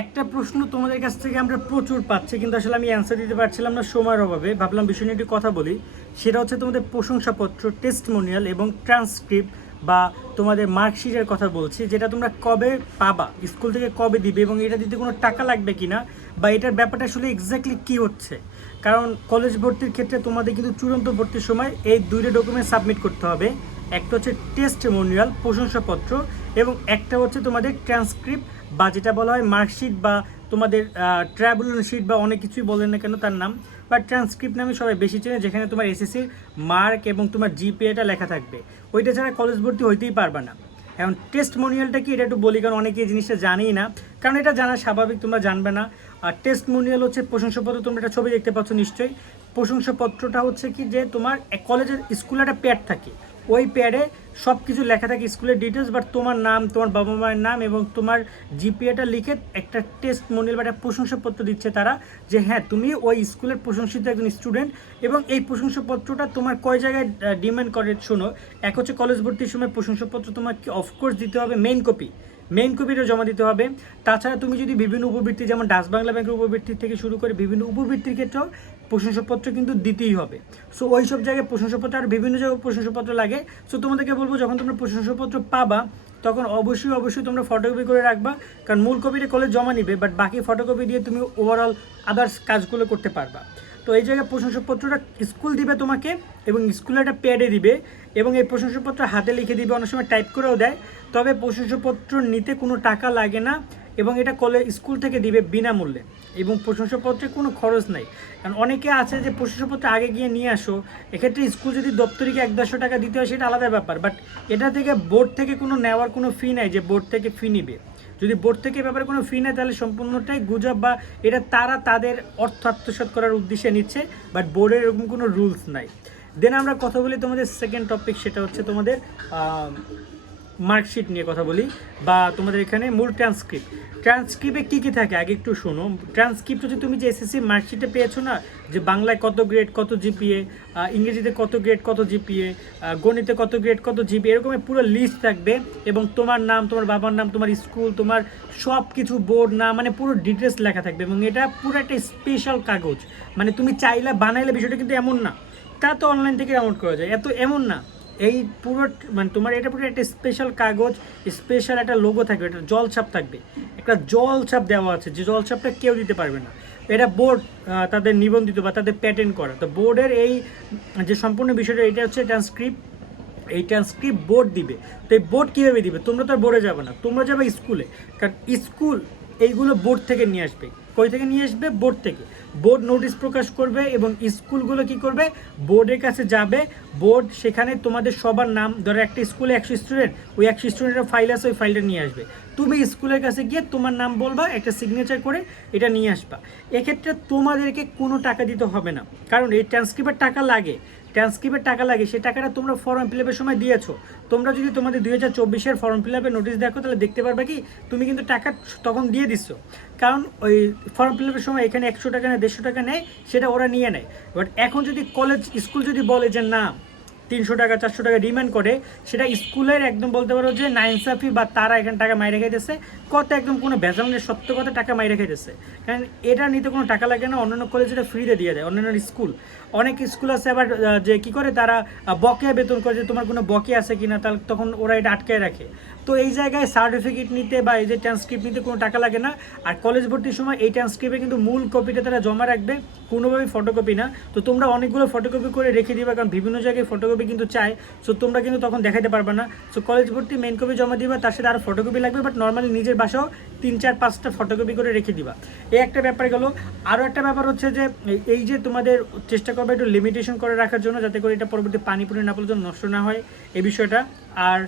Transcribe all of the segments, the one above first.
একটা প্রশ্ন তোমাদের কাছ থেকে আমরা প্রচুর পাচ্ছি, কিন্তু আসলে আমি অ্যান্সার দিতে পারছিলাম না সময়ের অভাবে। ভাবলাম বিষয় নিয়ে একটু কথা বলি। সেটা হচ্ছে তোমাদের প্রশংসাপত্র টেস্টমোনিয়াল এবং ট্রান্সক্রিপ্ট বা তোমাদের মার্কশিটের কথা বলছি, যেটা তোমরা কবে পাবা স্কুল থেকে কবে দিবে এবং এটা দিতে কোনো টাকা লাগবে কিনা বা এটার ব্যাপারটা আসলে এক্স্যাক্টলি কী হচ্ছে। কারণ কলেজ ভর্তির ক্ষেত্রে তোমাদের কিন্তু চূড়ান্ত ভর্তির সময় এই দুইটা ডকুমেন্ট সাবমিট করতে হবে। একটা হচ্ছে টেস্টমোনিয়াল প্রশংসাপত্র এবং একটা হচ্ছে তোমাদের ট্রান্সক্রিপ্ট বা যেটা বলা হয় মার্কশিট বা তোমাদের ট্রাভেল শিট বা অনেক কিছুই বলেন না কেন তার নাম, বা ট্রান্সক্রিপ্ট নামে সবাই বেশি চেনে, যেখানে তোমার এসএসসির মার্ক এবং তোমার জিপিএটা লেখা থাকবে। ওইটা ছাড়া কলেজ ভর্তি হইতেই পারবে না। এখন টেস্ট মনিয়ালটা কি এটা একটু বলি, কারণ অনেকে এই জিনিসটা জানেই না। কারণ এটা জানা স্বাভাবিক, তোমরা জানবে না। আর টেস্ট মনিয়াল হচ্ছে প্রশংসাপত্র, তোমরা একটা ছবি দেখতে পাচ্ছ নিশ্চয়ই। প্রশংসাপত্রটা হচ্ছে কি যে তোমার কলেজের স্কুলে একটা প্যাড থাকে। ওই প্যাডে সব কিছু লেখা থাকে, স্কুলের ডিটেলস বাট তোমার নাম, তোমার বাবা মায়ের নাম এবং তোমার জিপিএটা লিখে একটা টেস্ট মনিয়াল বা একটা প্রশংসাপত্র দিচ্ছে তারা যে হ্যাঁ তুমি ওই স্কুলের প্রশংসিত একজন স্টুডেন্ট এবং এই প্রশংসাপত্রটা তোমার কয় জায়গায় ডিমান্ড করে শোনো? এক হচ্ছে কলেজ ভর্তির সময় প্রশংসাপত্র তোমাকে অফকোর্স দিতে হবে মেইন কপি মেইন কপিটা জমা দিতে হবে। তাছাড়া তুমি যদি বিভিন্ন উপবৃত্তি, যেমন ডাচ বাংলা ব্যাংকের উপবৃত্তি থেকে শুরু করে বিভিন্ন উপবৃত্তির ক্ষেত্রেও প্রশংসাপত্র কিন্তু দিতেই হবে। সো ওই সব জায়গায় প্রশংসাপত্র আর বিভিন্ন জায়গায় প্রশংসাপত্র লাগে। সো তোমাদেরকে বলব, যখন তোমরা প্রশংসাপত্র পাবা, তখন অবশ্যই অবশ্যই তোমরা ফটোকপি করে রাখবা, কারণ মূল কপিটা কলেজ জমা নিবে বাট বাকি ফটোকপি দিয়ে তুমি ওভারঅল আদার্স কাজগুলো করতে পারবা। তো এই জায়গায় প্রশংসাপত্রটা স্কুল দিবে তোমাকে এবং স্কুলে একটা প্যাডে দিবে এবং এই প্রশংসাপত্র হাতে লিখে দিবে। অনেক সময় টাইপ করেও দেয়। তবে প্রশংসাপত্র নিতে কোনো টাকা লাগে না। এবং এটা কলেজ স্কুল থেকে দিবে বিনামূল্যে এবং প্রশংসাপত্রে কোনো খরচ নাই। কারণ অনেকে আছে যে প্রশংসাপত্র আগে গিয়ে নিয়ে আসো, এক্ষেত্রে স্কুল যদি দপ্তরিকে এক দেড়শো টাকা দিতে হয় সেটা আলাদা ব্যাপার বাট এটা থেকে বোর্ড থেকে কোনো নেওয়ার কোনো ফি নাই যে বোর্ড থেকে ফি নিবে। যদি বোর্ড থেকে ব্যাপারে কোনো ফি নেয় তাহলে সম্পূর্ণটাই গুজব বা এটা তারা তাদের অর্থ আত্মসাৎ করার উদ্দেশ্যে নিচ্ছে বাট বোর্ডের এরকম কোনো রুলস নাই। দেন আমরা কথা বলি তোমাদের সেকেন্ড টপিক সেটা হচ্ছে তোমাদের মার্কশিট নিয়ে কথা বলি, বা তোমাদের এখানে মূল ট্রান্সক্রিপ্ট ট্রান্সক্রিপ্টে কী কী থাকে? আগে একটু শোনো। ট্রান্সক্রিপ্ট হচ্ছে তুমি যে এসএসসি মার্কশিটে পেয়েছ না, যে বাংলায় কত গ্রেড কত জিপিএ ইংরেজিতে কত গ্রেড কত জিপিএ গণিতে কত গ্রেড কত জিপি এরকমের পুরো লিস্ট থাকবে। এবং তোমার নাম, তোমার বাবার নাম, তোমার স্কুল তোমার সব কিছু বোর্ড নাম মানে পুরো ডিটেলস লেখা থাকবে। এবং এটা পুরো একটা স্পেশাল কাগজ। মানে তুমি চাইলে বানাইলে বিষয়টা কিন্তু এমন না। তা তো অনলাইন থেকে ডাউনলোড করা যায়। এত এমন না। এই পুরো মানে তোমার এটা পুরো একটা স্পেশাল কাগজ স্পেশাল একটা লোগো থাকবে, একটা জল ছাপ থাকবে। একটা জল ছাপ দেওয়া আছে, যে জল ছাপটা কেউ দিতে পারবে না। এটা বোর্ড তাদের নিবন্ধিত বা তাদের প্যাটেন্ট করা। তো বোর্ডের এই, যে সম্পূর্ণ বিষয়টা, এটা হচ্ছে ট্রান্সক্রিপ্ট এই ট্রান্সক্রিপ্ট বোর্ড দিবে। তো এই বোর্ড কীভাবে দিবে? তোমরা তো আর বোর্ডে যাবে না। তোমরা যাবে স্কুলে কারণ স্কুল এইগুলো বোর্ড থেকে নিয়ে আসবে। কই থেকে নিয়ে আসবে? বোর্ড থেকে। বোর্ড নোটিশ প্রকাশ করবে এবং স্কুলগুলো কি করবে? বোর্ডের কাছে যাবে। বোর্ড সেখানে তোমাদের সবার নাম, ধরো একটা স্কুলে একশো স্টুডেন্ট ওই একশো স্টুডেন্টের ফাইল আছে, ওই ফাইলটা নিয়ে আসবে। তুমি স্কুলের কাছে গিয়ে তোমার নাম বলবা, একটা সিগনেচার করে এটা নিয়ে আসবা। এক্ষেত্রে তোমাদেরকে কোনো টাকা দিতে হবে না। কারণ এই ট্রান্সক্রিপ্টের টাকা লাগে। ট্রান্সক্রিপ্টের টাকা লাগে সেই টাকাটা তোমরা ফর্ম ফিল আপের সময় দিয়েছ। তোমরা যদি তোমাদের দুই হাজার চব্বিশের ফর্ম ফিল আপের নোটিশ দেখো, তাহলে দেখতে পারবে কি, তুমি কিন্তু টাকা তখন দিয়ে দিচ্ছ কারণ ওই ফর্ম ফিল সময় এখানে একশো টাকা নেয়, দেড়শো টাকা নেয়, সেটা ওরা নিয়ে নেয়। বাট এখন যদি কলেজ স্কুল যদি বলে যে না তিনশো টাকা, চারশো টাকা ডিমান্ড করে। সেটা স্কুলের একদম বলতে পারো যে নাইনসাফি বা তারা এখানে টাকা মাই রেখে খাইতেছে। কত একদম কোনো ভেজালের সত্য কথা টাকা মাইরে খাইতেছে। কারণ এটা নিতে কোনো টাকা লাগে না, অন্যান্য কলেজ ফ্রিতে দিয়ে দেয়, অন্যান্য স্কুল। অনেক স্কুল আছে আবার যে কি করে তারা বকেয়া বেতন করে যে তোমার কোনো বকে আছে কিনা, তাহলে তখন ওরা এটা আটকায় রাখে। তো এই জায়গায় সার্টিফিকেট নিতে বা এই যে ট্রান্সক্রিপ্ট নিতে কোনো টাকা লাগে না। আর কলেজ ভর্তির সময় এই ট্রান্সক্রিপ্টে কিন্তু মূল কপিটা তারা জমা রাখবে, কোনোভাবেই ফটোকপি না। তো তোমরা অনেকগুলো ফটোকপি করে রেখে দিবে, কারণ বিভিন্ন জায়গায় ফটোকপি কিন্তু চায় সো তোমরা কিন্তু তখন দেখাতে পারবে না। সো কলেজ ভর্তি মেন কপি জমা দিবা, তার সাথে আরও ফটোকপি লাগবে বাট নর্মালি নিজের বাসাও তিন, চার, পাঁচটা ফটোকপি করে রেখে দিবা। এই একটা ব্যাপার গেলো। আরও একটা ব্যাপার হচ্ছে যে, এই- যে তোমাদের চেষ্টা করবে একটু লিমিটেশন করে রাখার জন্য, যাতে করে এটা পরবর্তী পানি পুনি না যেন নষ্ট না হয় এই বিষয়টা। আর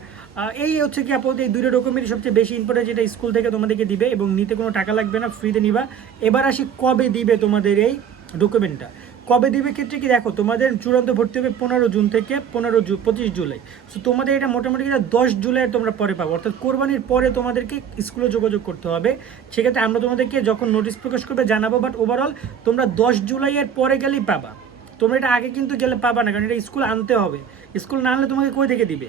এই হচ্ছে কি আপাতত এই দুটো ডকুমেন্ট সবচেয়ে বেশি ইম্পর্টেন্ট যেটা স্কুল থেকে তোমাদেরকে দিবে, এবং নিতে কোনো টাকা লাগবে না ফ্রিতে নিবা। এবার আসি কবে দিবে তোমাদের এই ডকুমেন্টটা কবে দিবে ক্ষেত্রে কি দেখো, তোমাদের চূড়ান্ত ভর্তি হবে পনেরো জুন থেকে পনেরো জু, পঁচিশ জুলাই। সো তোমাদের এটা মোটামুটি এটা দশ জুলাই তোমরা পরে পাবো। অর্থাৎ কোরবানির পরে তোমাদেরকে স্কুলে যোগাযোগ করতে হবে। সেক্ষেত্রে আমরা তোমাদেরকে যখন নোটিশ প্রকাশ করবে জানাব বাট ওভারঅল তোমরা দশ জুলাইয়ের পরে গেলেই পাবা। তোমরা এটা আগে কিন্তু গেলে পাবা না, কারণ এটা স্কুল আনতে হবে। স্কুল না আনলে তোমাকে কই থেকে দিবে?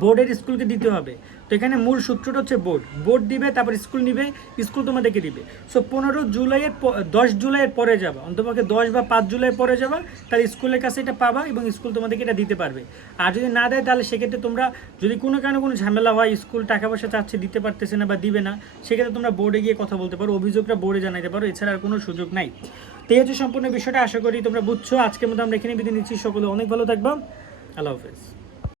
বোর্ডের স্কুলকে দিতে হবে। তো এখানে মূল সূত্রটা হচ্ছে বোর্ড। বোর্ড দিবে, তারপর স্কুল নিবে, স্কুল তোমাদেরকে দিবে। সো পনেরো জুলাইয়ের দশ জুলাইয়ের পরে যাবা। অন্তপক্ষে দশ বা পাঁচ জুলাই পরে যাবা, তাহলে স্কুলের কাছে এটা পাবা এবং স্কুল তোমাদেরকে এটা দিতে পারবে। আর যদি না দেয়, তাহলে সেক্ষেত্রে তোমরা যদি কোনো কারণে কোনো ঝামেলা হয়, স্কুল টাকা পয়সা চাচ্ছে, দিতে পারতেছে না বা দিবে না, সেক্ষেত্রে তোমরা বোর্ডে গিয়ে কথা বলতে পারো অভিযোগটা বোর্ডে জানাতে পারো, এছাড়া আর কোনো সুযোগ নাই। তো এই হচ্ছে সম্পূর্ণ বিষয়টা, আশা করি তোমরা বুঝছ। আজকের মধ্যে আমরা এখানে বিদায় নিচ্ছি। সকলে অনেক ভালো থাকব। আল্লাহ হাফেজ।